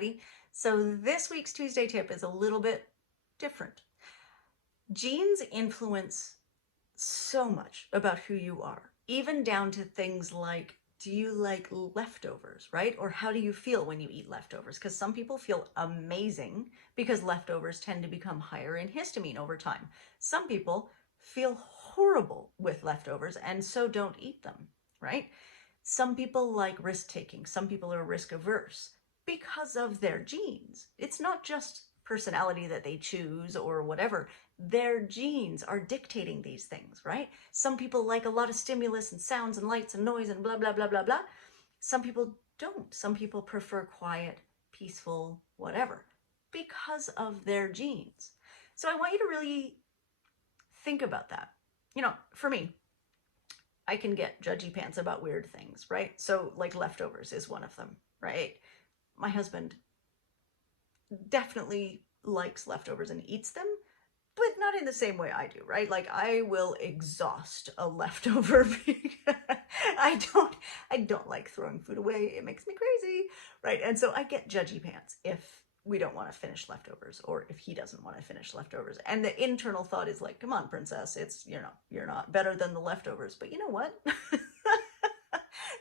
ready? So this week's Tuesday tip is a little bit different. Genes influence so much about who you are, even down to things like, do you like leftovers, right? Or how do you feel when you eat leftovers? Because some people feel amazing because leftovers tend to become higher in histamine over time. Some people feel horrible with leftovers and so don't eat them, right? Some people like risk taking. Some people are risk averse because of their genes. It's not just personality that they choose or whatever. Their genes are dictating these things, right? Some people like a lot of stimulus and sounds and lights and noise and blah, blah, blah, blah, blah. Some people don't. Some people prefer quiet, peaceful, whatever, because of their genes. So I want you to really think about that. You know, for me, I can get judgy pants about weird things, right? So like leftovers is one of them, right? My husband definitely likes leftovers and eats them, but not in the same way I do, right? Like I will exhaust a leftover because I don't like throwing food away. It makes me crazy, right? And so I get judgy pants if we don't want to finish leftovers or if he doesn't want to finish leftovers. And the internal thought is like, come on, princess, it's, you know, you're not better than the leftovers. But you know what?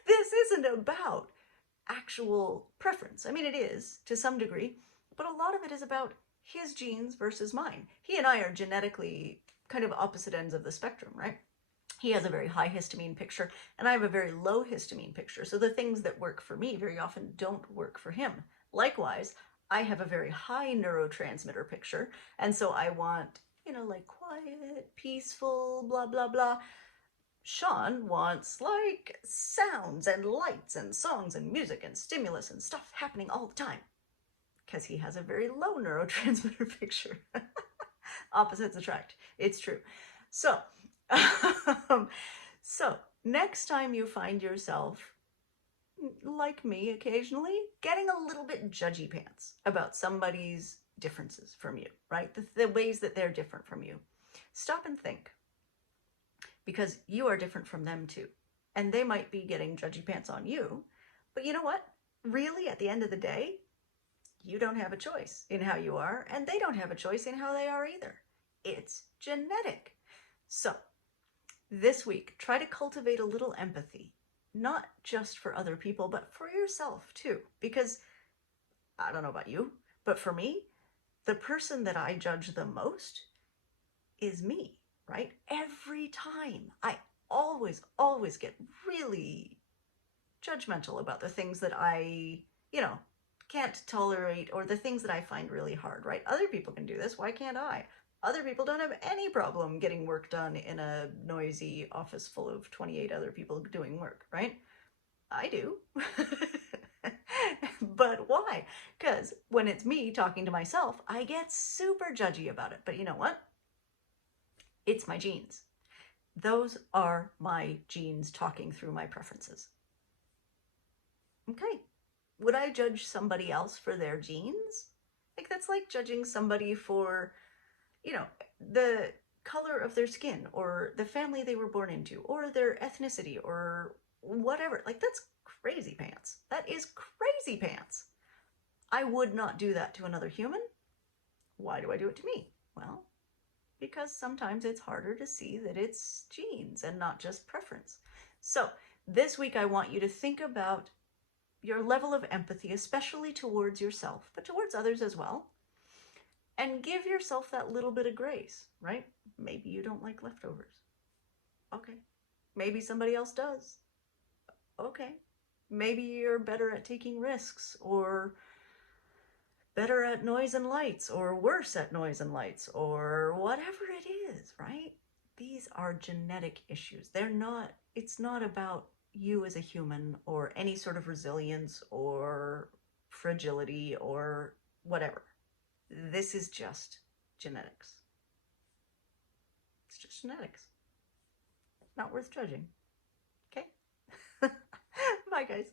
This isn't about actual preference. I mean, it is to some degree, but a lot of it is about his genes versus mine. He and I are genetically kind of opposite ends of the spectrum, right? He has a very high histamine picture and I have a very low histamine picture. So the things that work for me very often don't work for him. Likewise, I have a very high neurotransmitter picture. And so I want, you know, like quiet, peaceful, blah, blah, blah. Sean wants like sounds and lights and songs and music and stimulus and stuff happening all the time because he has a very low neurotransmitter picture. Opposites attract. It's true. So, so next time you find yourself, like me occasionally, getting a little bit judgy pants about somebody's differences from you, right? The ways that they're different from you. Stop and think, because you are different from them too. And they might be getting judgy pants on you, but you know what? Really, at the end of the day, you don't have a choice in how you are, and they don't have a choice in how they are either. It's genetic. So this week, try to cultivate a little empathy, not just for other people, but for yourself too. Because I don't know about you, but for me, the person that I judge the most is me, right? Every time. I always get really judgmental about the things that I, you know, can't tolerate or the things that I find really hard, right? Other people can do this. Why can't I? Other people don't have any problem getting work done in a noisy office full of 28 other people doing work, right? I do. But why? Because when it's me talking to myself, I get super judgy about it. But you know what? It's my genes. Those are my genes talking through my preferences. Okay. Would I judge somebody else for their genes? Like that's like judging somebody for, you know, the color of their skin or the family they were born into or their ethnicity or whatever. Like that's crazy pants. That is crazy pants. I would not do that to another human. Why do I do it to me? Well, because sometimes it's harder to see that it's genes and not just preference. So this week I want you to think about your level of empathy, especially towards yourself, but towards others as well. And give yourself that little bit of grace, right? Maybe you don't like leftovers. Okay. Maybe somebody else does. Okay. Maybe you're better at taking risks or better at noise and lights or worse at noise and lights or whatever it is, right? These are genetic issues. It's not about you as a human or any sort of resilience or fragility or whatever. This is just genetics. It's just genetics. Not worth judging. Okay? Bye, guys.